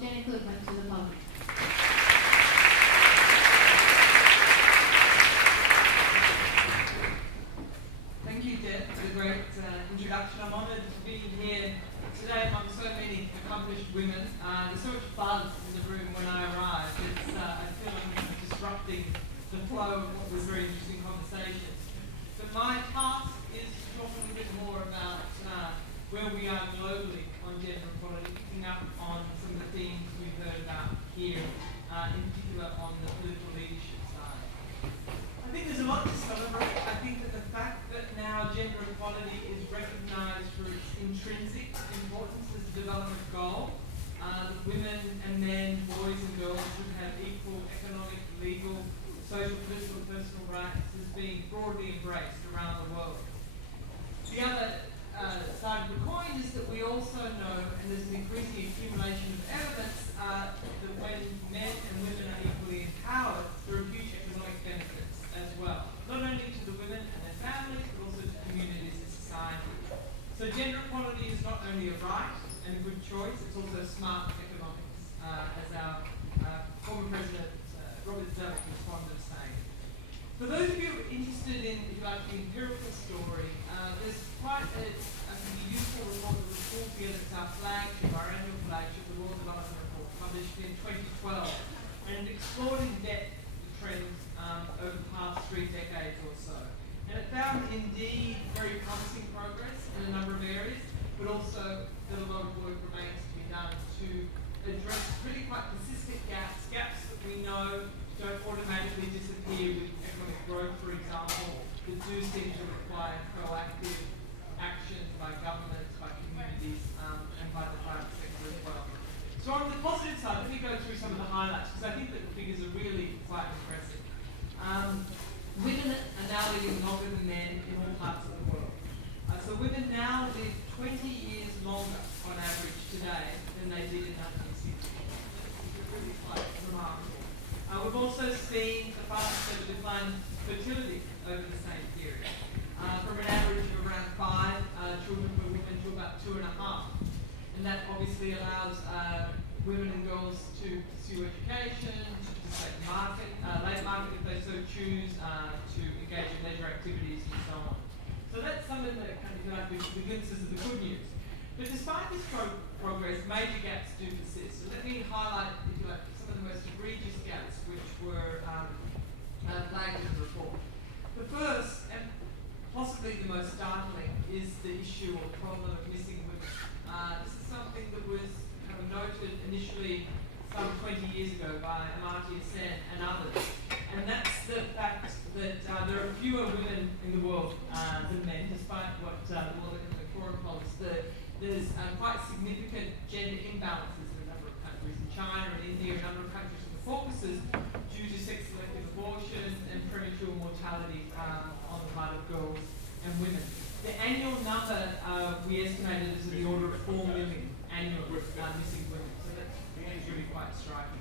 gender equipment to the public. Thank you, Deb, for the great introduction. I'm honoured to be here today among so many accomplished women. There's so much buzz in the room when I arrived. I feel I'm disrupting the flow of what was very interesting conversations. But my task is to talk a little bit more about where we are globally on gender equality, picking up on some of the themes we've heard about here, in particular on the political leadership side. I think there's a lot to celebrate. I think that the fact that now gender equality is recognised for its intrinsic importance as a development goal, that women and men, boys and girls should have equal economic, legal, social, political, and personal rights is being broadly embraced around the world. The other side of the coin is that we also know, and there's an increasing accumulation of evidence, that when men and women are equally empowered, there are huge economic benefits as well. Not only to the women and their families, but also to communities and society. So gender equality is not only a right and a good choice, it's also smart economics, as our former President Robert Zoe was fond of saying. For those of you interested in, if you like, the empirical story, there's quite a useful report that was pulled together. It's our flagship, our annual flagship, the World Development Report, published in 2012, and it explored in depth the trends over the past 3 decades or so. And it found indeed very promising progress in a number of areas, but also that a lot of work remains to be done to address really quite persistent gaps that we know don't automatically disappear with economic growth, for example, that do seem to require proactive actions by governments, by communities, and by the private sector as well. So on the positive side, let me go through some of the highlights, because I think that the figures are really quite impressive. Women are now living longer than men in all parts of the world. So women now live 20 years longer on average today than they did in 1960. It's really quite remarkable. We've also seen the fastest decline in fertility over the same period, from an average of around 5 children per woman to about 2.5. And that obviously allows women and girls to pursue education, to participate in labour market if they so choose, to engage in leisure activities and so on. So that's some of the kind of the glimpses of the good news. But despite this progress, major gaps do persist. So let me highlight, if you like, some of the most egregious gaps which were flagged in the report. The first, and possibly the most startling, is the issue or problem of missing women. This is something that was kind of noted initially some 20 years ago by Amartya Sen and others. And that's the fact that there are fewer women in the world than men, despite what the World Economic Forum holds. There's quite significant gender imbalances in a number of countries. In China and India, a number of countries in the Caucasus, due to sex-selective abortion and premature mortality on the part of girls and women. The annual number we estimated is in the order of 4 million annual missing women. So that's really quite striking.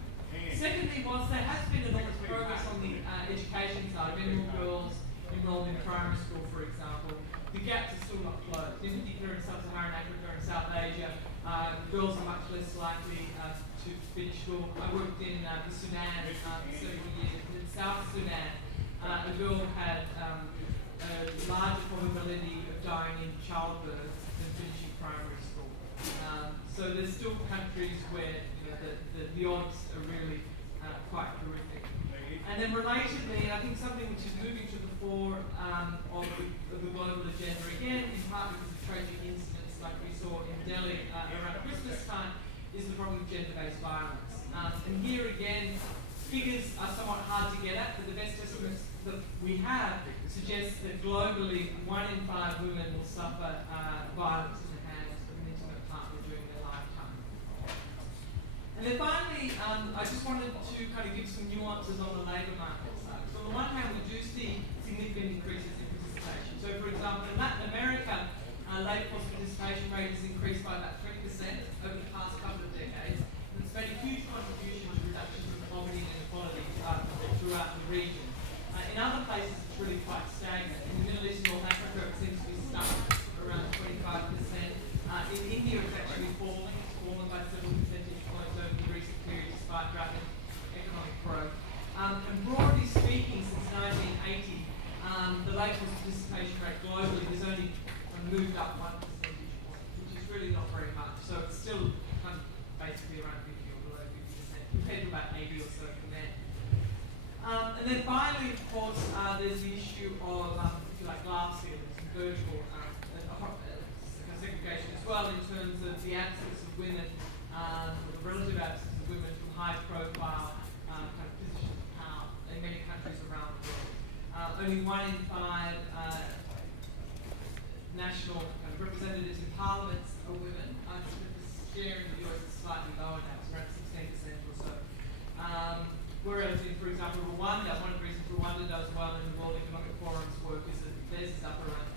Secondly, whilst there has been enormous progress on the education side, many more girls enrolled in primary school, for example, the gaps are still not closed. In particular in Sub-Saharan Africa and South Asia, girls are much less likely to finish school. I worked in the Sudan for 70 years. In South Sudan, a girl had a larger probability of dying in childbirth than finishing primary school. So there's still countries where the odds are really quite horrific. And then relatedly, I think something which is moving to the fore of the global agenda again, in part because of tragic incidents like we saw in Delhi around Christmas time, is the problem of gender-based violence. And here again, figures are somewhat hard to get at, but the best estimates that we have suggest that globally 1 in 5 women will suffer violence in the hands of an intimate partner during their lifetime. And then finally, I just wanted to kind of give some nuances on the labour market side. So on the one hand, we do see significant increases in participation. So for example, in Latin America, labour force participation rate has increased by about 20% over the past couple of decades. And it's made a huge contribution to reductions in poverty and inequality throughout the region. In other places, it's really quite stagnant. In the Middle East and North Africa, it seems to be stuck around 25%. In India, it's actually falling. It's fallen by several percentage points over the usually around 50 or below 50%, compared to about 80 or so for men. And then finally, of course, there's the issue of, if you like, glass ceilings and vertical segregation as well, in terms of the absence of women, or the relative absence of women from high-profile kind of positions of power in many countries around the world. Only 1 in 5 national kind of representatives in parliaments are women. I think that the share in the US is slightly lower now, it's around 16% or so. Whereas in, for example, Rwanda, one of the reasons Rwanda does well in the World Economic Forum's work is that theirs is up around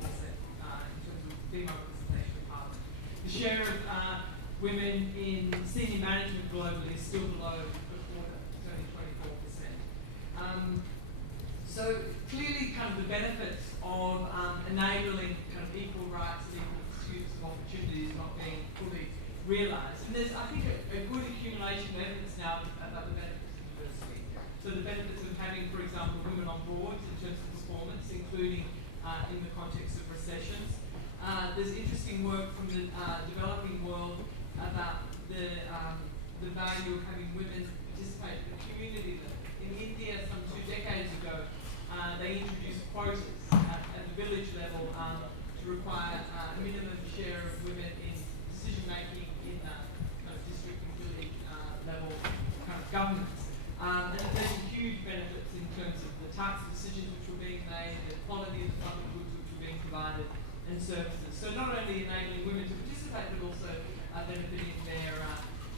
54% in terms of female representation in parliament. The share of women in senior management globally is still below a quarter, it's only 24%. So clearly kind of the benefits of enabling kind of equal rights and equal pursuits of opportunities not being fully realised. And there's, I think, a good accumulation of evidence now about the benefits of diversity. So the benefits of having, for example, women on boards in terms of performance, including in the context of recessions. There's interesting work from the developing world about the value of having women participate at the community level. In India, some 2 decades ago, they introduced quotas at the village level to require a minimum share of women in decision making in kind of district and village level kind of governments. And it had huge benefits in terms of the types of decisions which were being made, the quality of the public goods which were being provided, and services. So not only enabling women to participate, but also benefiting their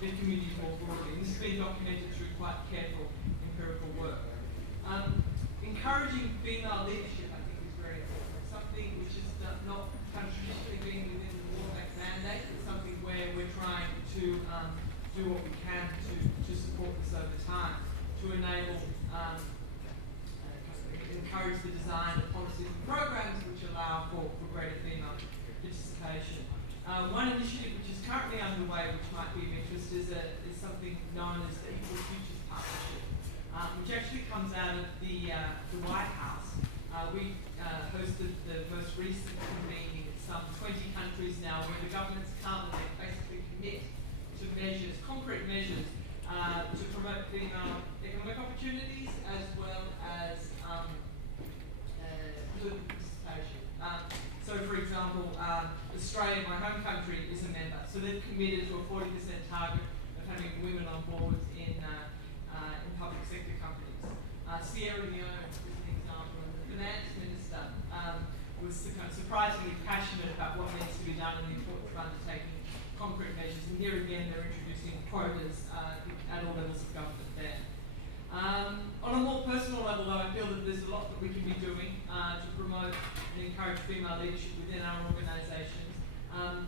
community more broadly. And this has been documented through quite careful empirical work. Encouraging female leadership, I think, is very important. Something which is not kind of traditionally been within the World Bank mandate, but something where we're trying to do what we can to support this over time, to enable, encourage the design of policies and programs which allow for greater female participation. One initiative which is currently underway, which might be of interest, is something known as the Equal Futures Partnership, which actually comes out of the White House. We hosted the most recent convening in some 20 countries now, where the governments can't basically commit to measures, concrete measures, to promote female economic opportunities as well as political participation. So, for example, Australia, my home country, is a member, so they've committed to a 40% target of having women on boards in public sector companies. Sierra Leone is an example, and the finance minister was kind of surprisingly passionate about what needs to be done and the importance of undertaking concrete measures. And here again, they're introducing quotas at all levels of government there. On a more personal level, though, I feel that there's a lot that we can be doing to promote and encourage female leadership within our organisations.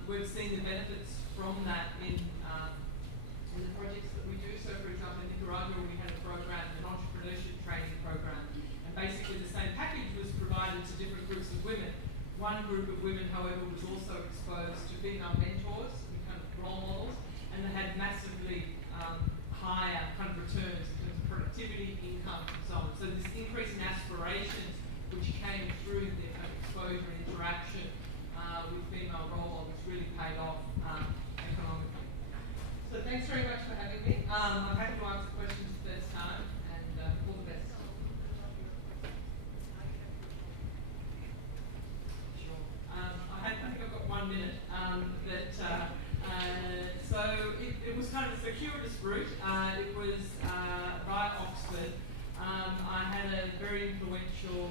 We've seen the benefits from that in the projects that we do. So, for example, in Nicaragua, we had a program, an entrepreneurship training program, and basically the same package was provided to different groups of women. One group of women, however, was also exposed to female mentors and kind of role models, and they had massively higher kind of returns in terms of productivity, income, and so on. So this increase in aspirations, which came through their kind of exposure and interaction with female role models, really paid off economically. So thanks very much for having me. I'm happy to answer questions if there's time, and all the best. Sure. I think I've got 1 minute. So it was kind of a circuitous route. It was via Oxford. I had a very influential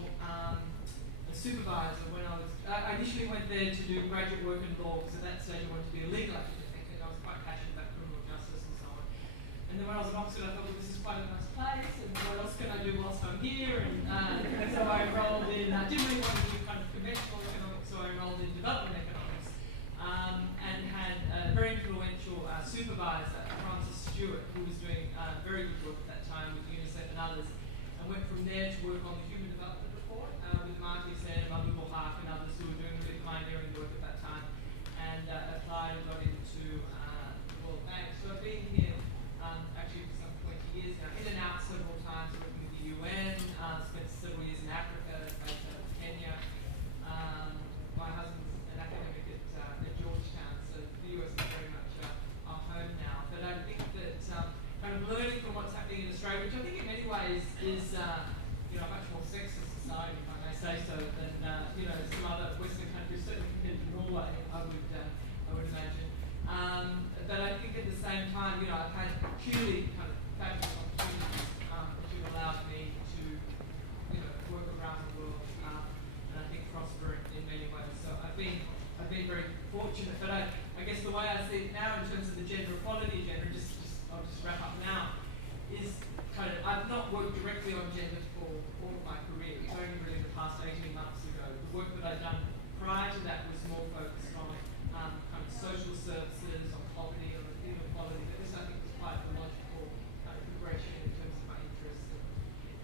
supervisor when I initially went there to do graduate work in law, because at that stage I wanted to be a legal academic, and I was quite passionate about criminal justice and so on. And then when I was in Oxford, I thought, well, this is quite a nice place, and what else can I do whilst I'm here? And so I enrolled in, didn't really want to do kind of conventional economics, so I enrolled in development economics, and had a very influential supervisor, Francis Stewart, who was doing very good work at that time with UNICEF and others, and went from there to work on the Human Development Report with Marty Sen, Mahbub Haq, and others who were doing really pioneering work at that time, and applied and got into the World Bank. So I've been here actually for some 20 years now, in and out several times, working with the UN, spent several years in Africa, based out of Kenya. My husband's an academic at Georgetown, so the US is very much our home now. is a much more sexist society, if I may say so, than some other Western countries, certainly compared to Norway, I would imagine. But I think at the same time, I've had truly kind of fabulous opportunities which have allowed me to work around the world and I think prosper in many ways. So I've been very fortunate. But I guess the way I see it now in terms of the gender equality agenda, I'll just wrap up now, is kind of I've not worked directly on gender for all of my career. It's only really the past 18 months ago. The work that I'd done prior to that was more focused on kind of social services, on poverty, on the field of poverty. But this I think was quite a logical kind of progression in terms of my interests and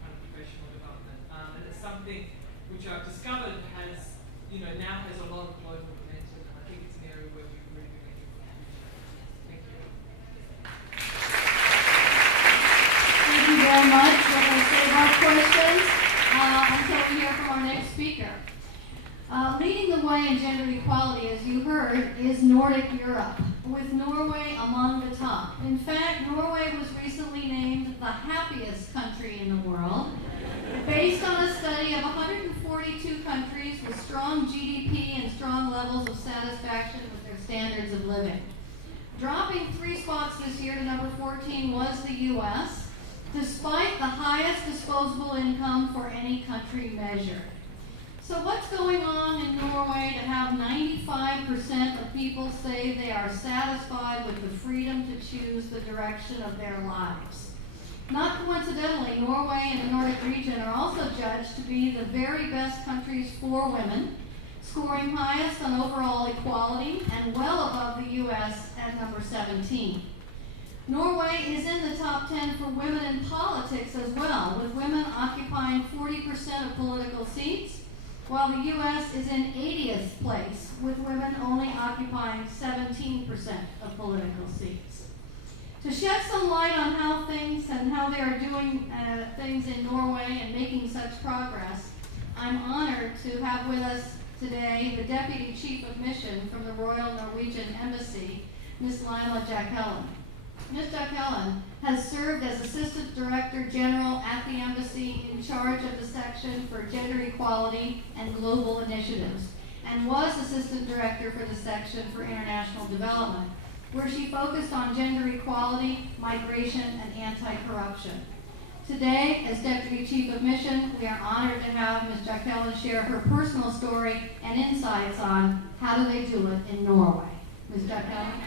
kind of professional development. And it's something which I've discovered has, now has a lot of global momentum, and I think it's an area where we really do make a contribution. Thank you. Thank you very much. We're going to save our questions until we hear from our next speaker. Leading the way in gender equality, as you heard, is Nordic Europe, with Norway among the top. In fact, Norway was recently named the happiest country in the world, based on a study of 142 countries with strong GDP and strong levels of satisfaction with their standards of living. Dropping 3 spots this year to number 14 was the U.S., despite the highest disposable income for any country measured. So what's going on in Norway to have 95% of people say they are satisfied with the freedom to choose the direction of their lives? Not coincidentally, Norway and the Nordic region are also judged to be the very best countries for women, scoring highest on overall equality and well above the U.S. at number 17. Norway is in the top 10 for women in politics as well, with women occupying 40% of political seats, while the U.S. is in 80th place, with women only occupying 17% of political seats. To shed some light on how they are doing things in Norway and making such progress, I'm honored to have with us today the Deputy Chief of Mission from the Royal Norwegian Embassy, Ms. Lila Jackellen. Ms. Jackellen has served as Assistant Director General at the Embassy in charge of the section for gender equality and global initiatives, and was Assistant Director for the section for international development, where she focused on gender equality, migration, and anti-corruption. Today, as Deputy Chief of Mission, we are honored to have Ms. Jackellen share her personal story and insights on how do they do it in Norway. Ms. Jackellen.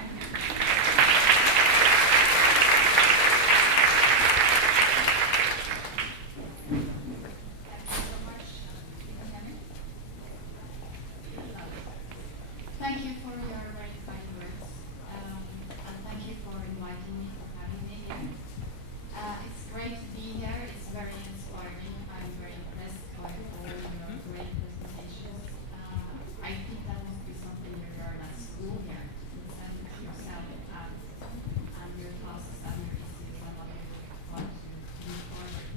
Thank you for your very kind words, and thank you for inviting me, for having me here. It's great to be here. It's very inspiring. I'm very impressed by all your great presentations. I think that must be something you learn at school here, to send yourself and your classes and your issues and what you want to move forward.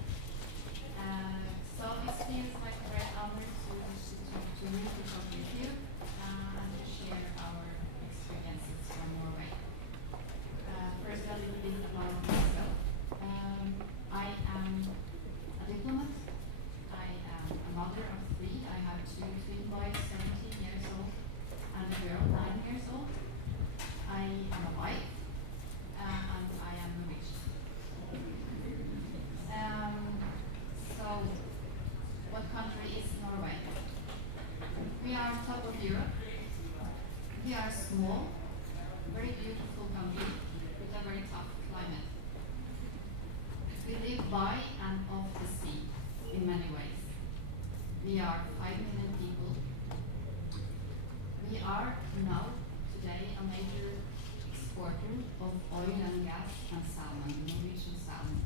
So it feels like a great honor to talk to you, to talk with you, and to share our experiences from Norway. First, a little bit about myself. I am a diplomat. I am a mother of 3. I have 2 twin boys, 17 years old, and a girl, 9 years old. I am a wife, and I am Norwegian. So, what country is Norway? We are on top of Europe. We are small, very beautiful country with a very tough climate. We live by and off the sea in many ways. We are 5 million people. We are now, today, a major exporter of oil and gas and salmon, Norwegian salmon.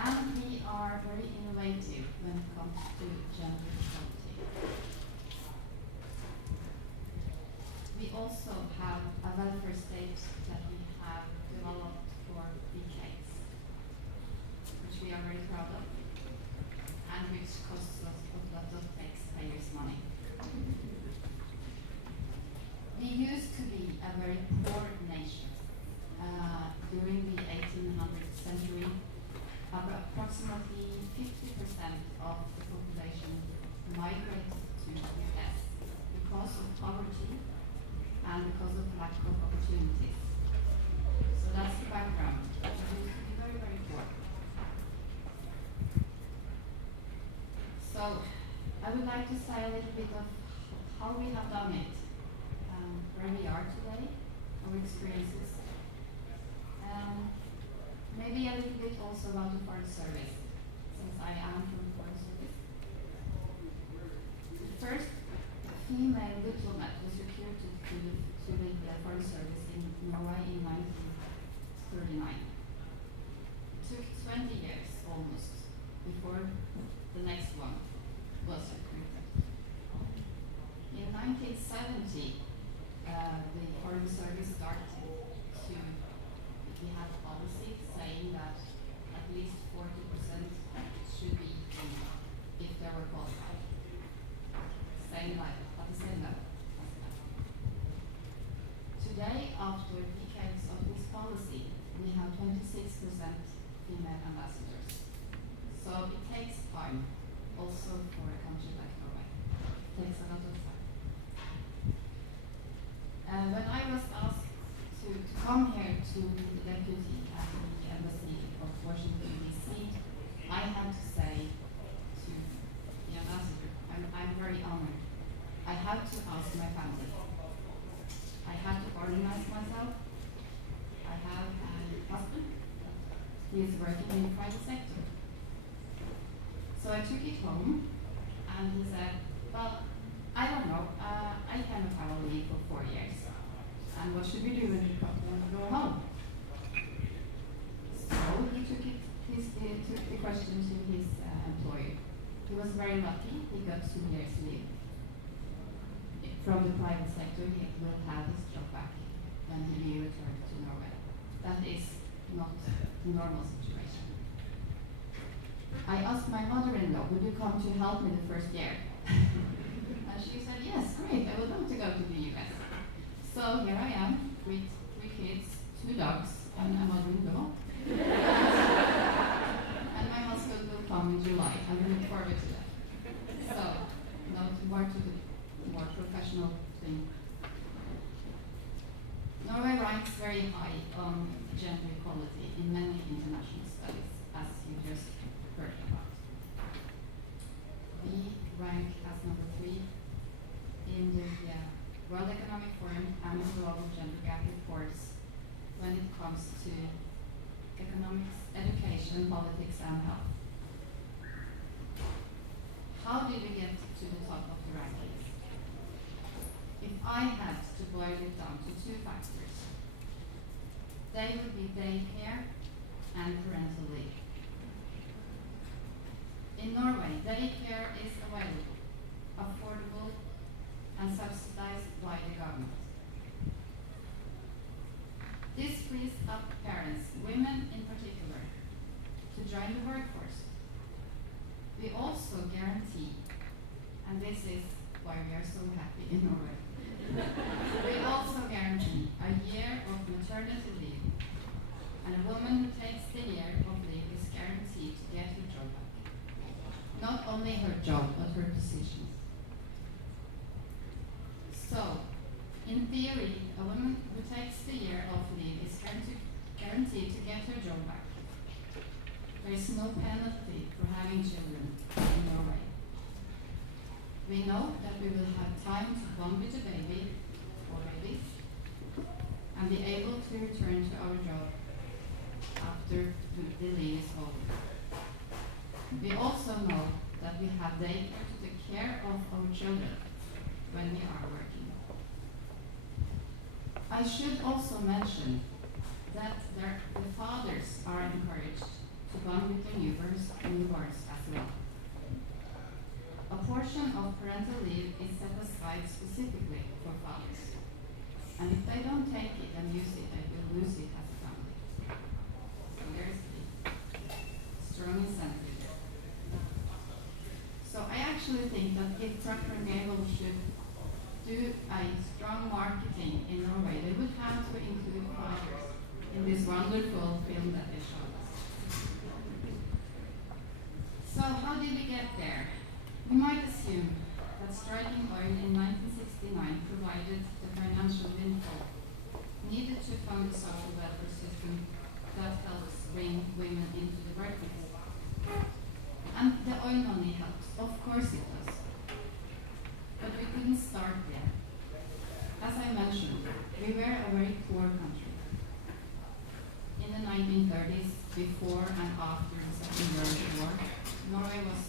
And we are very innovative when it comes to gender equality. We also have a welfare state that we have developed for decades, which we are very proud of, and which costs us a lot of taxpayers' money. We used to be a very poor nation. During the 1800th century, like to say a little bit of how we have done it, where we are today, our experiences. Maybe a little bit also about the Foreign Service, since I am from the Foreign Service. The first female diplomat was recruited to the Foreign Service in Norway in 1939. It took 20 years almost before the next one was recruited. In 1970, the Foreign Service started to, we had a policy saying that at least 40% should be female if they were qualified. Same like at the same level. Today, after decades of this policy, we have 26% female ambassadors. So it takes time, also for a country like Norway. It takes a lot of time. When I was asked to come here to be the deputy at the embassy of Washington, D.C., I had to say to the ambassador, I'm very honored. I had to ask my family. I had to organize myself. I have a husband. He is working in the private sector. So I took it home, and he said, well, I don't know, I cannot have a leave for 4 years. And what should we do when you go home? So he took the question to his employer. He was very lucky, he got 2 years leave. From the private sector, he will have his job back when he returns to Norway. That is not the normal situation. I asked my mother-in-law, would you come to help me the first year? And she said, yes, great, I would love to go to the US. So here I am with 3 kids, 2 dogs, and a mother-in-law. And my husband will come in July. I look forward to that. So, now more to the more professional thing. Norway ranks very high on gender equality in many international studies, as you just heard about. We rank as number 3 in the World Economic Forum and the Global Gender Gap reports when it comes to economics, education, politics, and health. How did we get to the top of the rankings? If I had to boil it down to 2 factors, they would be daycare and parental leave. In Norway, daycare is available, affordable, and subsidized by the government. This frees up parents, women in particular, to join the workforce. We also guarantee, and this is why we are so happy in Norway, we also guarantee a year of maternity leave, and a woman who takes the year of leave is guaranteed to get her job back. Not only her job, but her position. So, in theory, a woman who takes the year of leave is guaranteed to get her job back. There is no penalty for having children in Norway. We know that we will have time to bond with the baby or babies and be able to return to our job after the leave is over. We also know that we have daycare to take care of our children when we are working. I should also mention that the fathers are encouraged to bond with their newborns as well. A portion of parental leave is set aside specifically for fathers. And if they don't take it and use it, they will lose it as a family. So there's the strong incentive. So I actually think that if Procter & Gamble should do a strong marketing in Norway, they would have to include fathers in this wonderful film that they showed us. So how did we get there? We might assume that striking oil in 1969 provided the financial windfall needed to fund the social welfare system that helps bring women into the workplace. And the oil money helps, of course it does. didn't start there. As I mentioned, we were a very poor country. In the 1930s, before and after the Second World War, Norway was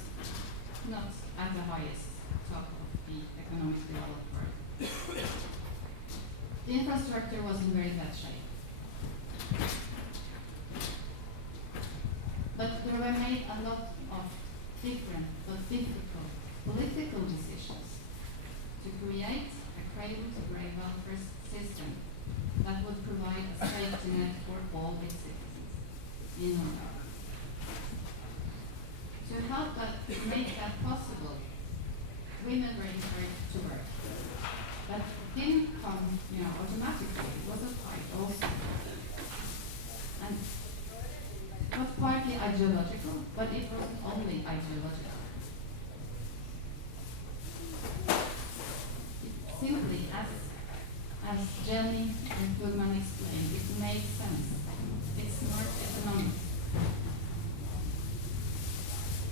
not at the highest top of the economic developed world. The infrastructure was in very bad shape. But there were made a lot of different but difficult political decisions to create a cradle-to-grave welfare system that would provide a safety net for all its citizens in Norway. To help make that possible, women were encouraged to work. That didn't come, automatically. It was a fight also. And it was partly ideological, but it wasn't only ideological. It simply, as Jenny and Bugman explained, it made sense. It's smart economics.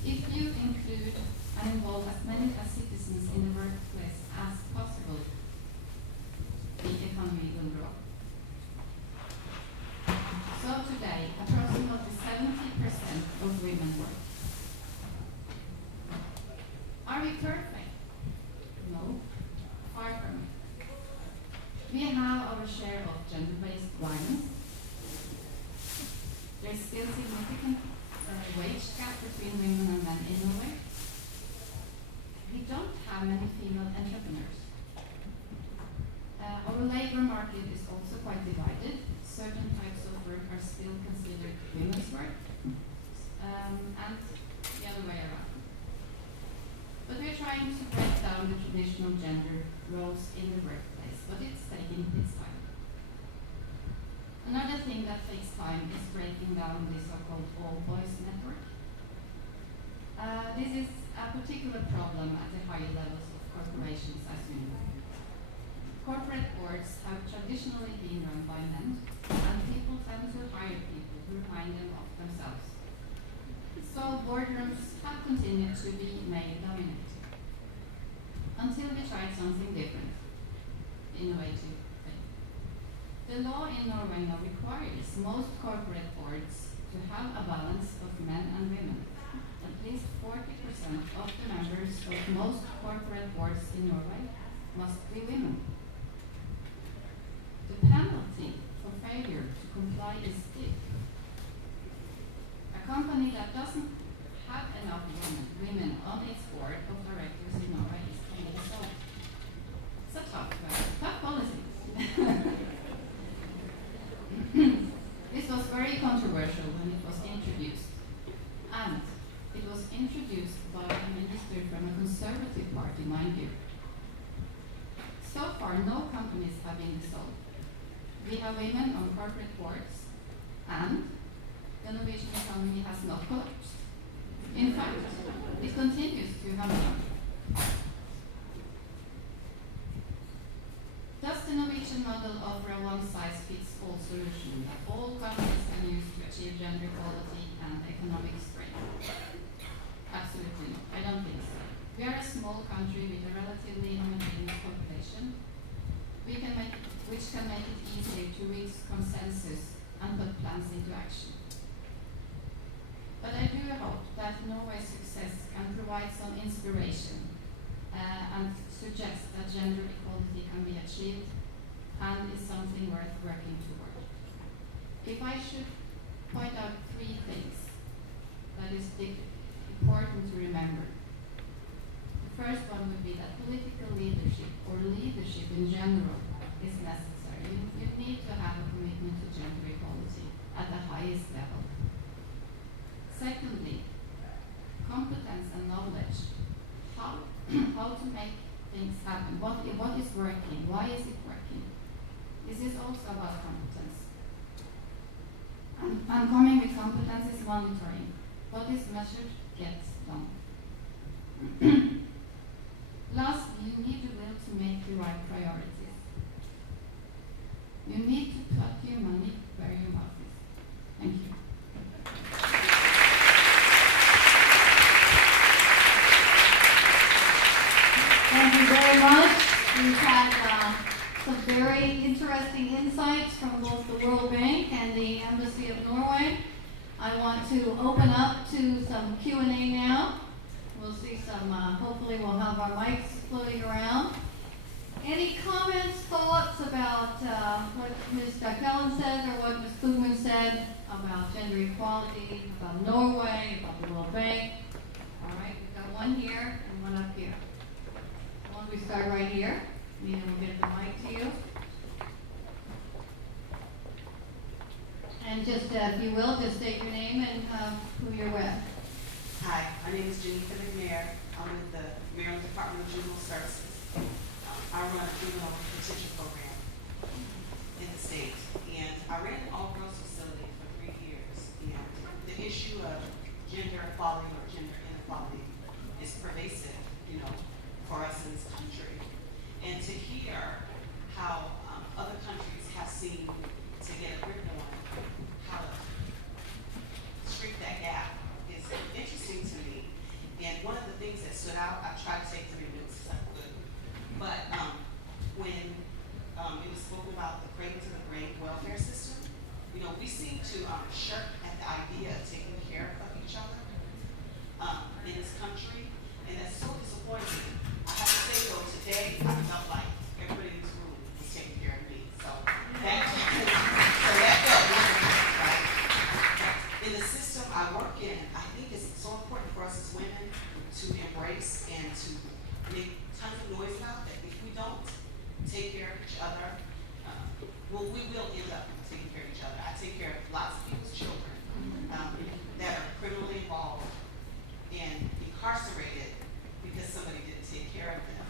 If you include and involve as many as citizens in the workplace as possible, the economy will grow. So today, approximately 70% of women work. Are we perfect? No, far from it. We have our share of gender-based violence. There's still significant wage gap between women and men in Norway. We don't have many female entrepreneurs. Our labor market is also quite divided. Certain types of work are still considered women's work, and the other way around. But we're trying to break down the traditional gender roles in the workplace, but it's taking its time. Another thing that takes time is breaking down the so-called all-boys network. This is a particular problem at the higher levels of corporations, as we know. Corporate boards have traditionally been run by men, and people tend to hire people who remind them of themselves. So boardrooms have continued to be male-dominated until we tried something different, innovative thing. The law in Norway now requires most corporate boards to have a balance of men and women. At least 40% of the members of most corporate boards in Norway must be women. The penalty for failure to comply is steep. A company that doesn't have enough women on its board of directors in Norway is to be sold. It's a tough policy. This was very controversial when it was introduced, and it was introduced by a minister from a conservative party, mind you. So far, no companies have been dissolved. We have women on corporate boards, and the Norwegian economy has not collapsed. In fact, it continues to hum along. Does the Norwegian model offer a one-size-fits-all solution that all countries can use to achieve gender equality and economic strength? Absolutely not. I don't think so. We are a small country with a relatively homogeneous population, which can make it easier to reach consensus and put plans into action. But I do hope that Norway's success can provide some inspiration and suggest that gender equality can be achieved and is something worth working toward. If I should point out 3 things that is important to remember, the first one would be that political leadership, or leadership in general, is necessary. You need to have a commitment to gender equality at the highest level. Secondly, competence and knowledge. How to make things happen. What is working? Why is it working? This is also about competence. And coming with competence is monitoring. What is measured gets done. Lastly, you need the will to make the right priorities. You need to put your money where your mouth is. Thank you. Thank you very much. both the World Bank and the Embassy of Norway. I want to open up to some Q&A now. We'll see some, hopefully we'll have our mics floating around. Any comments, thoughts about what Ms. Dykellen said or what Ms. Koopman said about gender equality, about Norway, about the World Bank? All right, we've got one here and one up here. Why don't we start right here? Nina will get the mic to you. And just, if you will, just state your name and who you're with. Hi, my name is Jennifer McNair. I'm with the Maryland Department of Juvenile Services. I run a juvenile detention program in the state, and I ran an all-girls facility for 3 years. And the issue of gender equality or gender inequality is pervasive, for us in this country. And to hear how other countries have seen to get a grip on how to shrink that gap is interesting to me. And one of the things that stood out, I tried to take to my notes as I could, but when it was spoken about the cradle to the grave welfare system, we seem to shirk at the idea of taking care of each other in this country, and that's so disappointing. I have to say though, today I felt like everybody in this room was taking care of me, so that felt wonderful, right? In the system I work in, I think it's so important for us as women to embrace and to make tons of noise about that. If we don't take care of each other, we will end up taking care of each other. I take care of lots of people's children that are criminally involved and incarcerated because somebody didn't take care of them.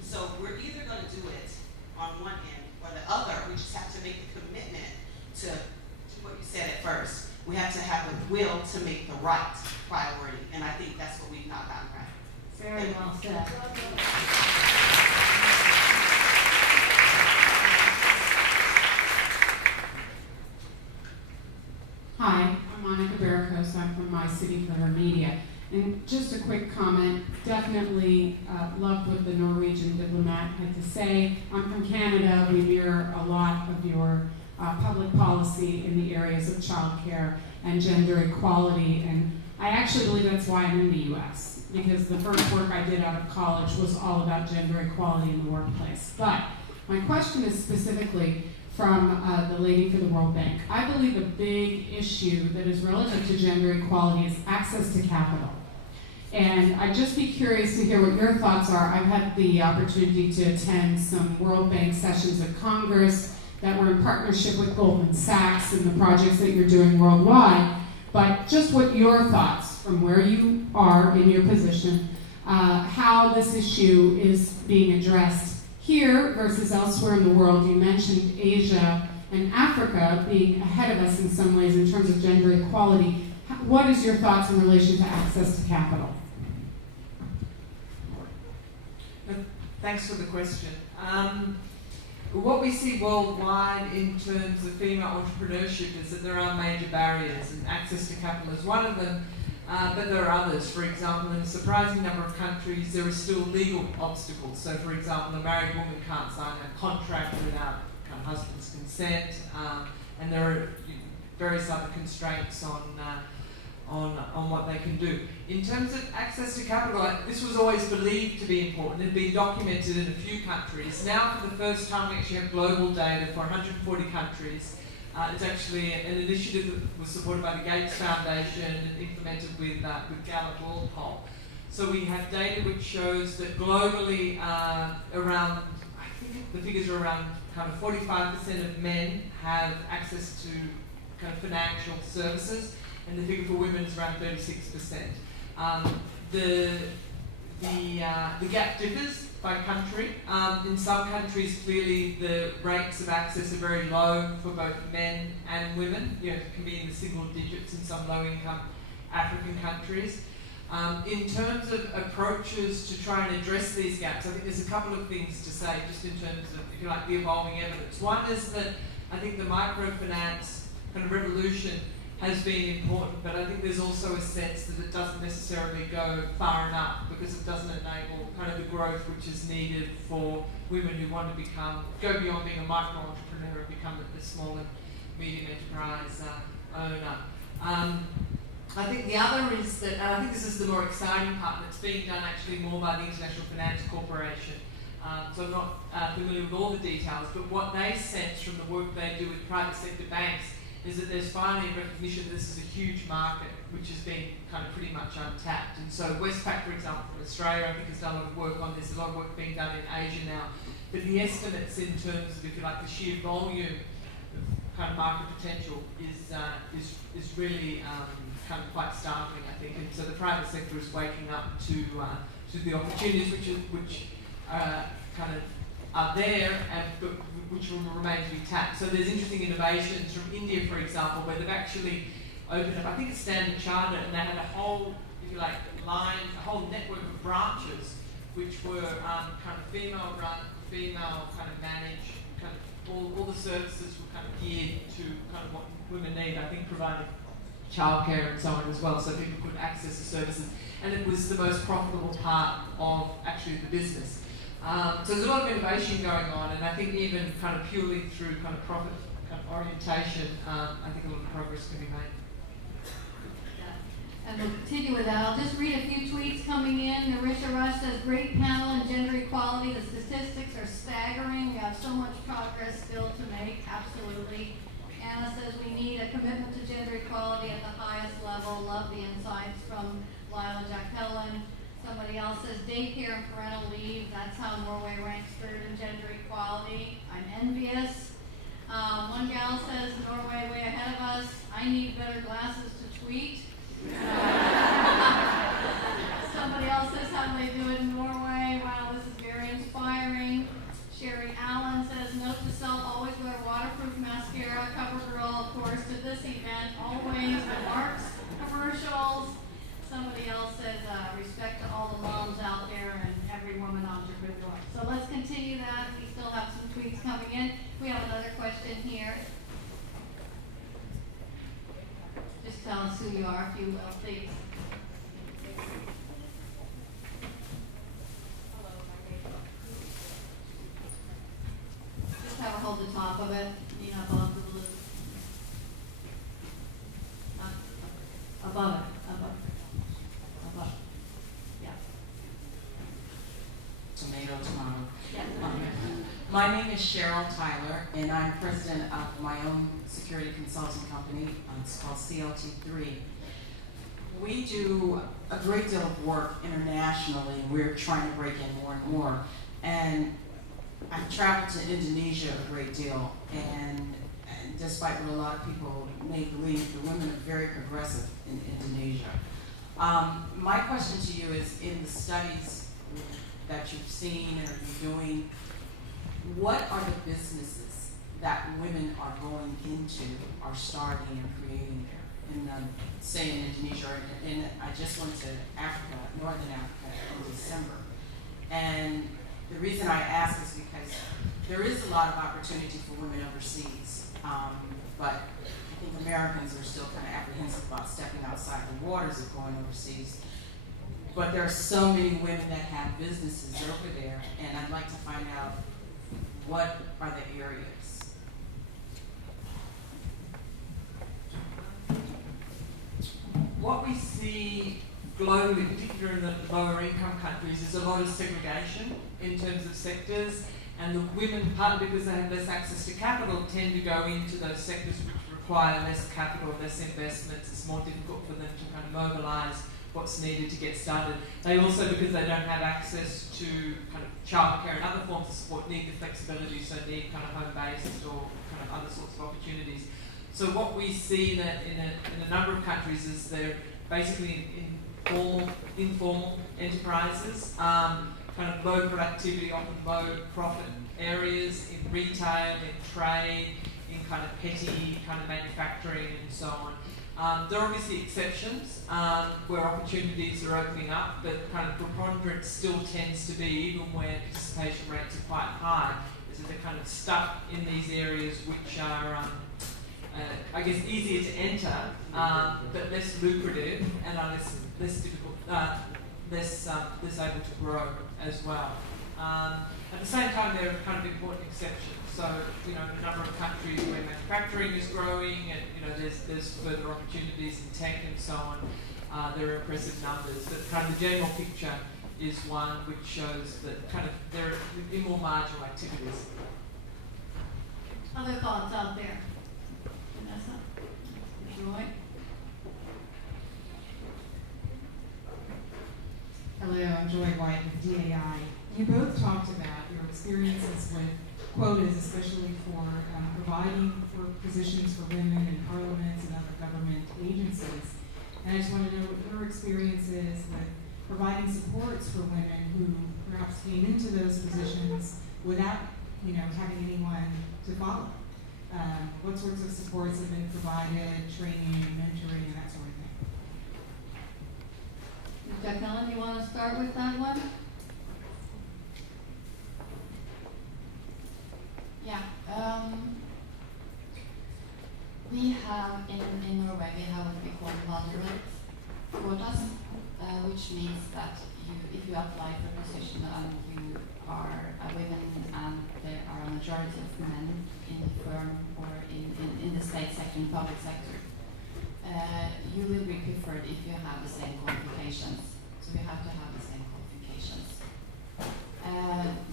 So we're either going to do it on one end or the other. We just have to make the commitment to what you said at first. We have to have the will to make the right priority, and I think that's what we've not gotten right. Very well said. Hi, I'm Monica Barricos. I'm from My City for Her Media. And just a quick comment, definitely loved what the Norwegian diplomat had to say. I'm from Canada. We mirror a lot of your public policy in the areas of childcare and gender equality. And I actually believe that's why I'm in the U.S., because the first work I did out of college was all about gender equality in the workplace. But my question is specifically from the lady for the World Bank. I believe a big issue that is relative to gender equality is access to capital. And I'd just be curious to hear what your thoughts are. I've had the opportunity to attend some World Bank sessions at Congress that were in partnership with Goldman Sachs and the projects that you're doing worldwide. But just what your thoughts from where you are in your position, how this issue is being addressed here versus elsewhere in the world. You mentioned Asia and Africa being ahead of us in some ways in terms of gender equality. What is your thoughts in relation to access to capital? Thanks for the question. What we see worldwide in terms of female entrepreneurship is that there are major barriers, and access to capital is one of them, but there are others. For example, in a surprising number of countries, there are still legal obstacles. So, for example, a married woman can't sign a contract without her husband's consent, and there are various other constraints on what they can do. In terms of access to capital, this was always believed to be important. It had been documented in a few countries. Now, for the first time, we actually have global data for 140 countries. It's actually an initiative that was supported by the Gates Foundation and implemented with Gallup World Poll. So we have data which shows that globally, around, I think the figures are around kind of 45% of men have access to kind of financial services, and the figure for women is around 36%. The gap differs by country. In some countries, clearly the rates of access are very low for both men and women. It can be in the single digits in some low-income African countries. In terms of approaches to try and address these gaps, I think there's a couple of things to say just in terms of, if you like, the evolving evidence. One is that I think the microfinance kind of revolution has been important, but I think there's also a sense that it doesn't necessarily go far enough because it doesn't enable kind of the growth which is needed for women who want to go beyond being a micro-entrepreneur and become a small and medium enterprise owner. I think the other is that, and I think this is the more exciting part, that's being done actually more by the International Finance Corporation. So I'm not familiar with all the details, but what they sense from the work they do with private sector banks is that there's finally a recognition that this is a huge market which has been kind of pretty much untapped. And so Westpac, for example, from Australia, I think has done a lot of work on this, a lot of work being done in Asia now. But the estimates in terms of, if you like, the sheer volume of kind of market potential is really kind of quite startling, I think. And so the private sector is waking up to the opportunities which kind of are there but which will remain to be tapped. So there's interesting innovations from India, for example, where they've actually opened up, I think it's Standard Chartered, and they had a whole, if you like, a whole network of branches which were kind of female run, female kind of managed, kind of all the services were kind of geared to kind of what women need, I think providing childcare and so on as well, so people could access the services. And it was the most profitable part of actually the business. So there's a lot of innovation going on, and I think even kind of purely through kind of profit kind of orientation, I think a lot of progress can be made. And we'll continue with that. I'll just read a few tweets coming in. Narisha Rush says, great panel on gender equality. The statistics are staggering. We have so much progress still to make. Absolutely. Anna says we need a commitment to gender equality at the highest level. Love the insights from Lila Jack Helen. Somebody else says daycare and parental leave. That's how Norway ranks third in gender equality. I'm envious. One gal says Norway way ahead of us. I need better glasses to tweet. Somebody else says how do they do it in Norway. Wow, this is very inspiring. Sherry Allen says note to self, always wear waterproof mascara. CoverGirl, of course, to this event. Always the Marks commercials. Somebody else says respect to all the moms out there and every woman entrepreneur. So let's continue that. We still have some tweets coming in. We have another question here. Just tell us who you are, if you will, please. Just have her hold the top of it, above the blue. Above it. My name is Cheryl Tyler, and I'm president of my own security consulting company. It's called CLT3. We do a great deal of work internationally. We're trying to break in more and more. And I've traveled to Indonesia a great deal, and despite what a lot of people may believe, the women are very progressive in Indonesia. My question to you is, in the studies that you've seen and are doing, what are the businesses that women are going into, are starting and creating there? Say in Indonesia, and I just went to Africa, Northern Africa in December. And the reason I ask is because there is a lot of opportunity for women overseas, but I think Americans are still kind of apprehensive about stepping outside the waters of going overseas. But there are so many women that have businesses over there, and I'd like to find out what are the areas. What we see globally, particularly in the lower income countries, is a lot of segregation in terms of sectors, and the women, partly because they have less access to capital, tend to go into those sectors which require less capital, less investments. It's more difficult for them to kind of mobilise what's needed to get started. They also, because they don't have access to kind of childcare and other forms of support, need the flexibility, so need kind of home-based or kind of other sorts of opportunities. So what we see that in a number of countries is they're basically informal enterprises, kind of low productivity, often low profit areas in retail, in trade, in kind of petty kind of manufacturing and so on. There are obviously exceptions where opportunities are opening up, but kind of preponderance still tends to be, even where participation rates are quite high, is that they're kind of stuck in these areas which are I guess, easier to enter, but less lucrative and are less difficult, less able to grow as well. At the same time, there are kind of important exceptions. So, in a number of countries where manufacturing is growing and, there's further opportunities in tech and so on, there are impressive numbers. But kind of the general picture is one which shows that kind of there are more marginal activities. Other thoughts out there? Vanessa? Joy? Hello, I'm Joy White with DAI. You both talked about your experiences with quotas, especially for providing for positions for women in parliaments and other government agencies. And I just want to know what your experience is with providing supports for women who perhaps came into those positions without, having anyone to follow. What sorts of supports have been provided, training, mentoring, and that sort of thing? Dr. Helen, you want to start with that one? Yeah. We have in Norway we have what we call moderate quotas, which means that if you apply for a position and you are a woman and there are a majority of men in the firm or in the state sector, in public sector, you will be preferred if you have the same qualifications. So you have to have the same qualifications.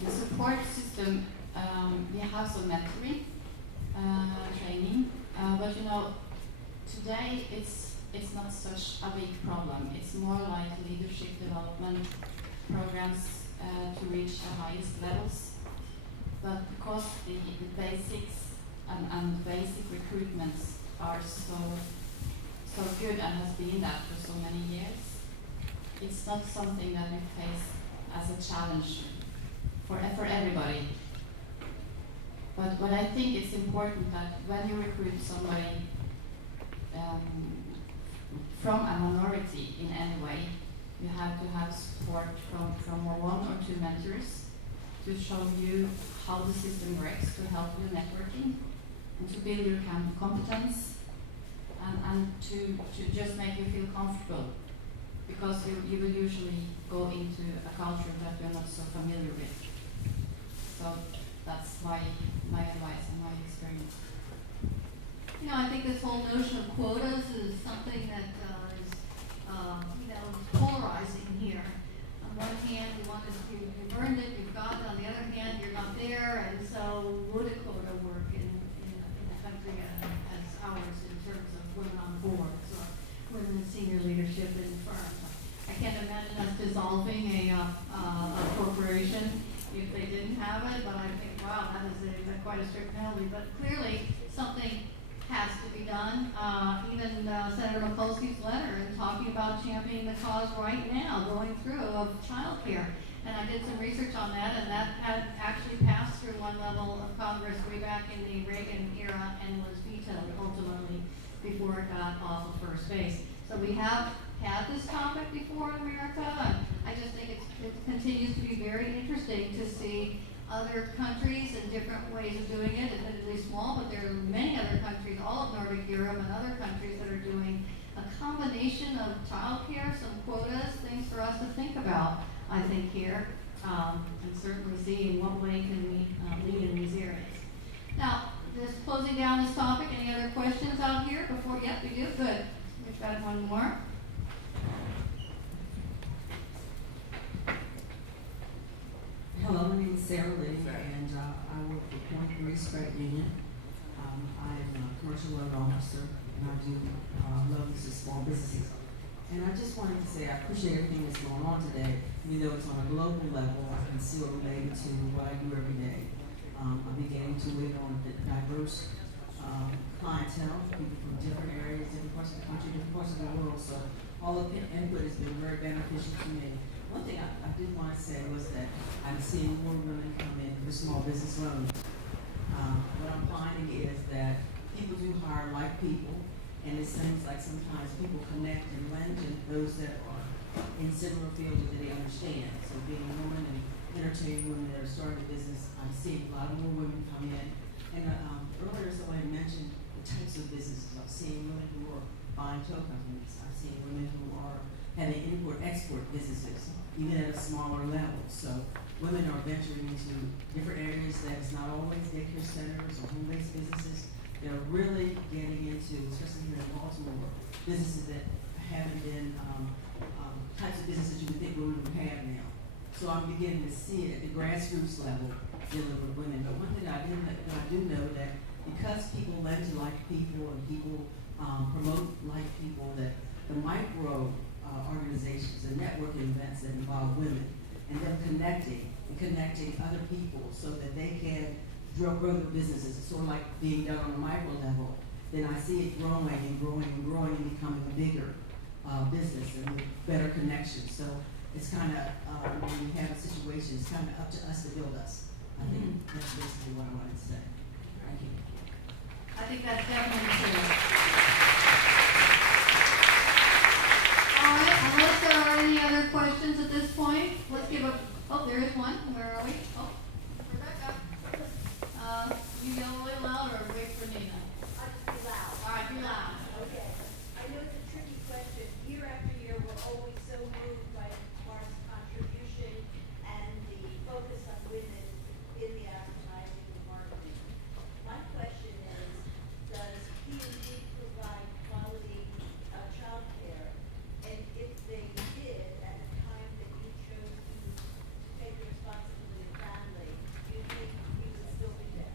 The support system, we have some mentoring training, but today it's not such a big problem. It's more like leadership development programs to reach the highest levels. But because the basics and basic recruitments are so good and has been that for so many years, it's not something that we face as a challenge for everybody. But I think it's important that when you recruit somebody from a minority in any way, you have to have support from one or two mentors to show you how the system works, to help you networking, and to build your competence, and to just make you feel comfortable, because you will usually go into a culture that you're not so familiar with. So that's my advice and my experience. I think this whole notion of quotas is something that is polarizing here. On one hand, you've earned it, you've got it. On the other hand, you're not there, and so would a quota work in a country as ours in terms of women on boards or women in senior leadership in firms? I can't imagine us dissolving a corporation if they didn't have it, but I think, wow, that is quite a strict penalty. But clearly, something has to be done. Even Senator Mikulski's letter and talking about championing the cause right now, going through of child care. And I did some research on that, and that had actually passed through one level of Congress way back in the Reagan era and was vetoed ultimately before it got off of first base. So we have had this topic before in America, and I just think it continues to be very interesting to see other countries and different ways of doing it, admittedly small, but there are many other countries, all of Nordic Europe and other countries that are doing a combination of childcare, some quotas, things for us to think about, I think, here, and certainly see in what way can we lead in these areas. Now, just closing down this topic, any other questions out here before? Yep, we do? Good. We've got one more. Hello, my name is Sarah Lee, and I work for Point Grease Credit Union. I am a commercial loan officer, and I do loans to small businesses. And I just wanted to say I appreciate everything that's going on today. Even though it's on a global level, I can still relate to what I do every day. I'm beginning to live on a diverse clientele, people from different areas, different parts of the country, different parts of the world. So all of the input has been very beneficial to me. One thing I did want to say was that I'm seeing more women come in for small business loans. What I'm finding is that people do hire like people, and it seems like sometimes people connect and lend to those that are in similar fields that they understand. So being a woman and entertaining women that are starting a business, I'm seeing a lot more women come in. And earlier somebody mentioned the types of businesses seen women who are buying tow companies. I've seen women who are having import-export businesses, even at a smaller level. So women are venturing into different areas that is not always daycare centers or home-based businesses. They're really getting into, especially here in Baltimore, businesses that haven't been types of businesses you would think women would have now. So I'm beginning to see it at the grassroots level dealing with women. But one thing I do know that because people lend to like people and people promote like people, that the micro organizations and networking events that involve women and them connecting other people so that they can grow their businesses. It's sort of like being done on a micro level. Then I see it growing and growing and growing and becoming a bigger business and with better connections. So it's kind of, when we have a situation, it's kind of up to us to build us. I think that's basically what I wanted to say. Thank you. I think that's definitely true. All right, unless there are any other questions at this point, let's give a, oh, there is one. Where are we? Oh, Rebecca. You yell really loud or wait for Nina? I'll just be loud. All right, be loud. Okay. I know it's a tricky question. Year after year, we're always so moved by Mark's contribution and the focus on women in the advertising and marketing. My question is, does P&G provide quality childcare? And if they did, at the time that you chose to take the responsibility of family, do you think we would still be there?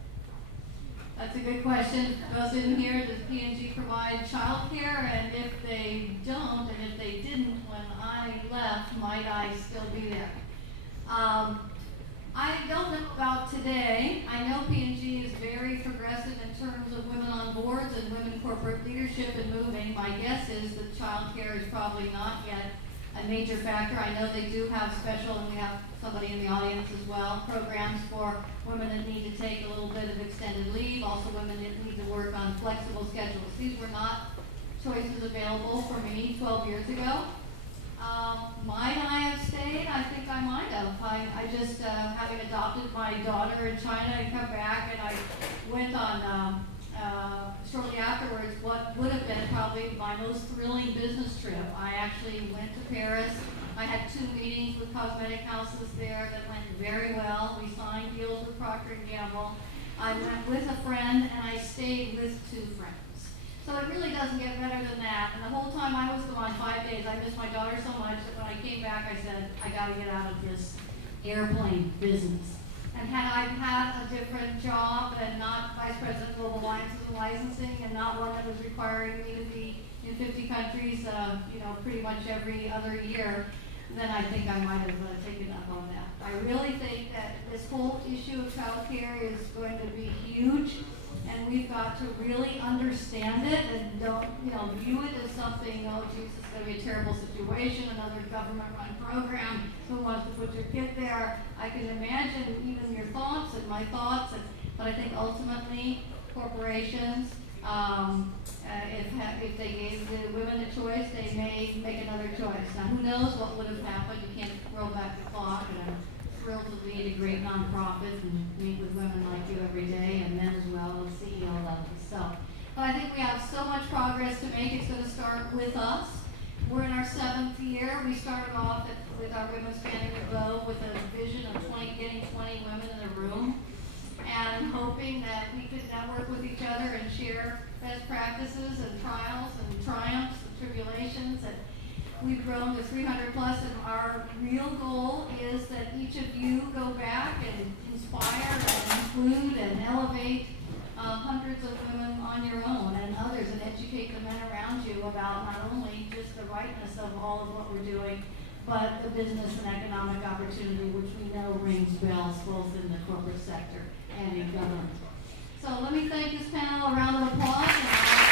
That's a good question. Those in here, does P&G provide childcare? And if they don't, and if they didn't when I left, might I still be there? I don't know about today. I know P&G is very progressive in terms of women on boards and women corporate leadership and moving. My guess is that childcare is probably not yet a major factor. I know they do have special, and we have somebody in the audience as well, programs for women that need to take a little bit of extended leave, also women that need to work on flexible schedules. These were not choices available for me 12 years ago. Might I have stayed? I think I might have. I just, having adopted my daughter in China and come back, and I went on, shortly afterwards, what would have been probably my most thrilling business trip. I actually went to Paris. I had 2 meetings with cosmetic houses there that went very well. We signed deals with Procter & Gamble. I went with a friend, and I stayed with 2 friends. So it really doesn't get better than that. And the whole time I was gone 5 days, I missed my daughter so much that when I came back, I said, I gotta get out of this airplane business. And had I had a different job and not Vice President of Global Alliances and Licensing and not one that was requiring me to be in 50 countries, pretty much every other year, then I think I might have taken up on that. I really think that this whole issue of childcare is going to be huge, and we've got to really understand it and don't, view it as something, oh, geez, it's going to be a terrible situation, another government-run program, who wants to put your kid there? I can imagine even your thoughts and my thoughts, but I think ultimately corporations, if they gave the women a choice, they may make another choice. Now, who knows what would have happened? You can't roll back the clock, and I'm thrilled to lead a great nonprofit and meet with women like you every day, and men as well at CEO levels. So, but I think we have so much progress to make. It's going to start with us. We're in our 7th year. We started off with our Women Spanning the Globe with a vision of getting 20 women in a room, and hoping that we could network with each other and share best practices and trials and triumphs and tribulations. And we've grown to 300 plus, and our real goal is that each of you go back and inspire and include and elevate hundreds of women on your own and others, and educate the men around you about not only just the rightness of all of what we're doing, but the business and economic opportunity, which we know rings bells both in the corporate sector and in government. So let me thank this panel. A round of applause.